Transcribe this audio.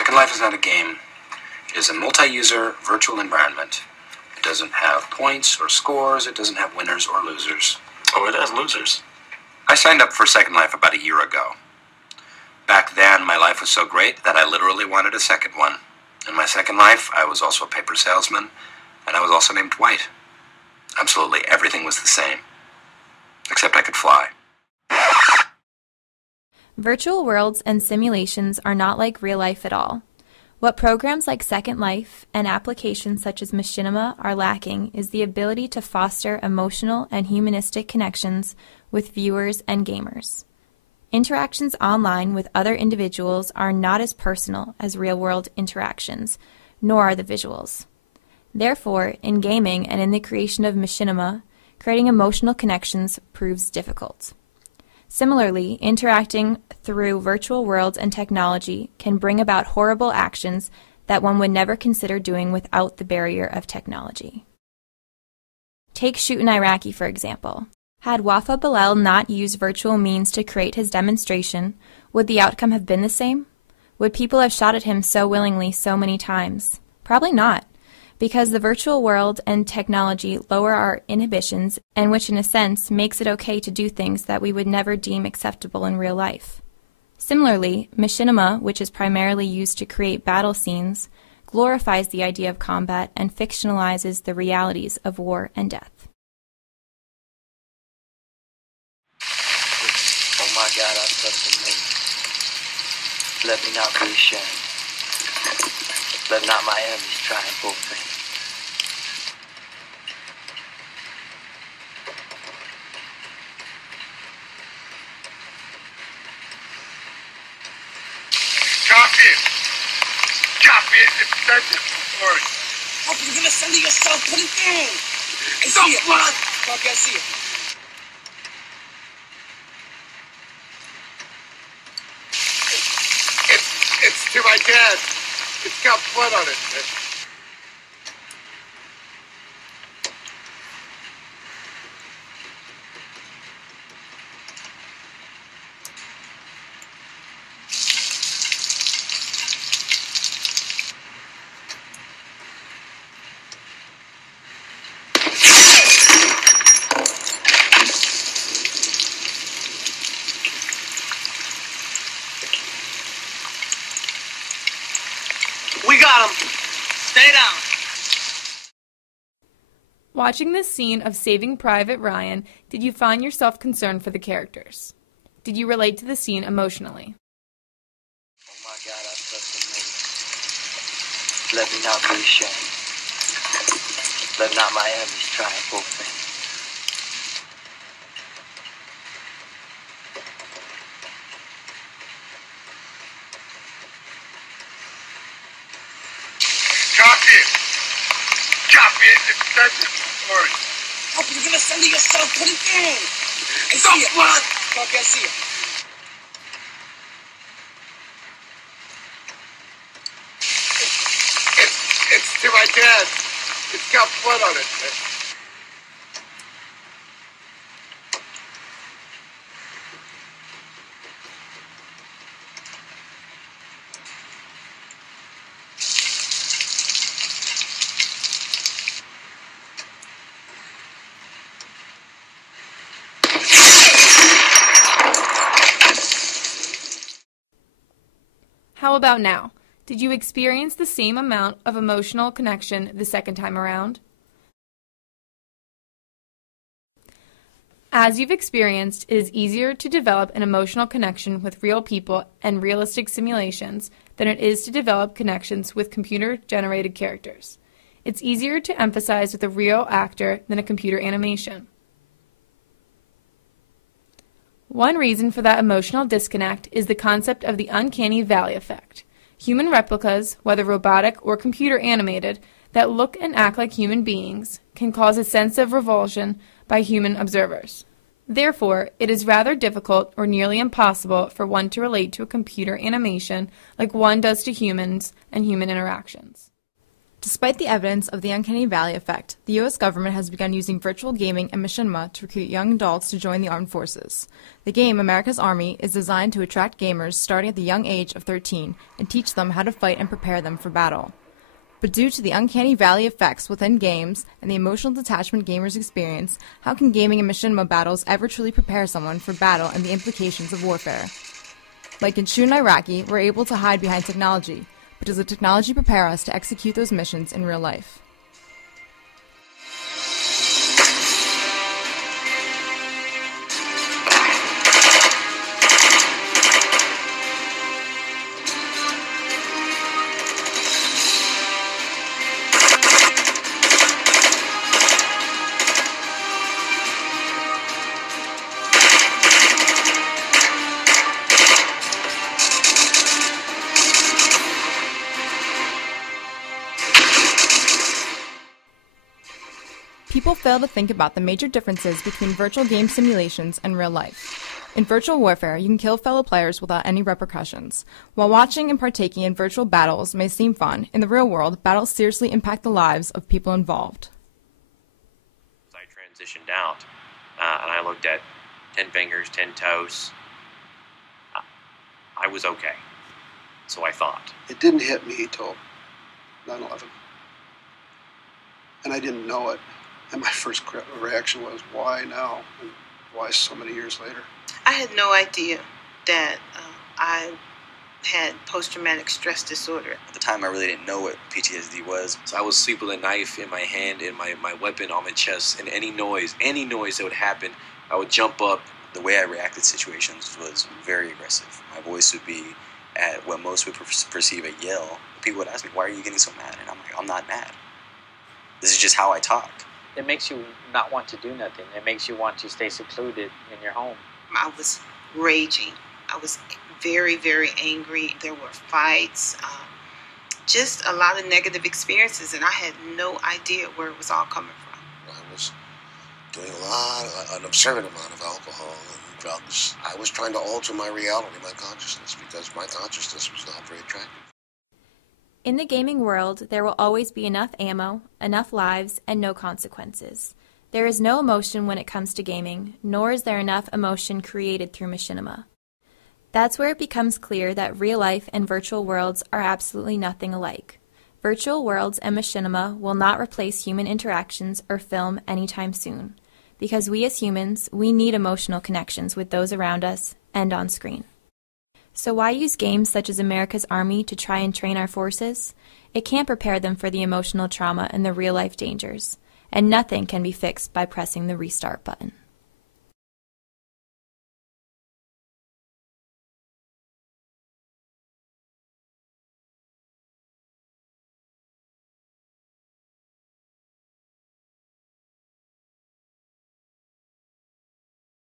Second Life is not a game. It is a multi-user virtual environment. It doesn't have points or scores. It doesn't have winners or losers. Oh, it has losers. I signed up for Second Life about a year ago. Back then, my life was so great that I literally wanted a second one. In my second life, I was also a paper salesman, and I was also named Dwight. Absolutely everything was the same, except I could fly. Virtual worlds and simulations are not like real life at all. What programs like Second Life and applications such as Machinima are lacking is the ability to foster emotional and humanistic connections with viewers and gamers. Interactions online with other individuals are not as personal as real-world interactions, nor are the visuals. Therefore, in gaming and in the creation of Machinima, creating emotional connections proves difficult. Similarly, interacting through virtual worlds and technology can bring about horrible actions that one would never consider doing without the barrier of technology. Take Shootin' Iraqi, for example. Had Wafa Bilal not used virtual means to create his demonstration, would the outcome have been the same? Would people have shot at him so willingly so many times? Probably not, because the virtual world and technology lower our inhibitions and which in a sense makes it okay to do things that we would never deem acceptable in real life. Similarly, Machinima, which is primarily used to create battle scenes, glorifies the idea of combat and fictionalizes the realities of war and death. Oh my God, I trust in me. Let me not be ashamed. Let not my enemies triumph over me. Copy it! Copy it! It's sent it for it. Fuck, you're gonna send it yourself. Put it down. I Stop, see it. blood! Fuck, I see it. It's to my dad. It's got blood on it. We got him. Stay down. Watching this scene of Saving Private Ryan, did you find yourself concerned for the characters? Did you relate to the scene emotionally? Oh my God, I trust in me. Let me not be ashamed. Let not my enemies triumph over me. Copy it! Copy it! It's sent it for it. Fuck, you're gonna send it yourself. Put it down. I Stop, see it. blood! Fuck, I see it. It's to my dad. It's got blood on it. How about now? Did you experience the same amount of emotional connection the second time around? As you've experienced, it is easier to develop an emotional connection with real people and realistic simulations than it is to develop connections with computer-generated characters. It's easier to empathize with a real actor than a computer animation. One reason for that emotional disconnect is the concept of the uncanny valley effect. Human replicas, whether robotic or computer animated, that look and act like human beings can cause a sense of revulsion by human observers. Therefore, it is rather difficult or nearly impossible for one to relate to a computer animation like one does to humans and human interactions. Despite the evidence of the uncanny valley effect, the U.S. government has begun using virtual gaming and machinima to recruit young adults to join the armed forces. The game, America's Army, is designed to attract gamers starting at the young age of 13 and teach them how to fight and prepare them for battle. But due to the uncanny valley effects within games and the emotional detachment gamers experience, how can gaming and machinima battles ever truly prepare someone for battle and the implications of warfare? Like in Shun Iraqi, we're able to hide behind technology, but does the technology prepare us to execute those missions in real life? People fail to think about the major differences between virtual game simulations and real life. In virtual warfare, you can kill fellow players without any repercussions. While watching and partaking in virtual battles may seem fun, in the real world, battles seriously impact the lives of people involved. I transitioned out, and I looked at 10 fingers, 10 toes. I was okay. So I thought. It didn't hit me till 9/11. And I didn't know it. And my first reaction was, why now? And why so many years later? I had no idea that I had post-traumatic stress disorder. At the time, I really didn't know what PTSD was. So I would sleep with a knife in my hand and my weapon on my chest, and any noise that would happen, I would jump up. The way I reacted to situations was very aggressive. My voice would be at what most would perceive a yell. People would ask me, why are you getting so mad? And I'm like, I'm not mad. This is just how I talk. It makes you not want to do nothing. It makes you want to stay secluded in your home. I was raging. I was very, very angry. There were fights, just a lot of negative experiences, and I had no idea where it was all coming from. I was doing an absurd amount of alcohol and drugs. I was trying to alter my reality, my consciousness, because my consciousness was not very attractive. In the gaming world, there will always be enough ammo, enough lives, and no consequences. There is no emotion when it comes to gaming, nor is there enough emotion created through machinima. That's where it becomes clear that real life and virtual worlds are absolutely nothing alike. Virtual worlds and machinima will not replace human interactions or film anytime soon, because we as humans, we need emotional connections with those around us and on screen. So why use games such as America's Army to try and train our forces? It can't prepare them for the emotional trauma and the real-life dangers, and nothing can be fixed by pressing the restart button.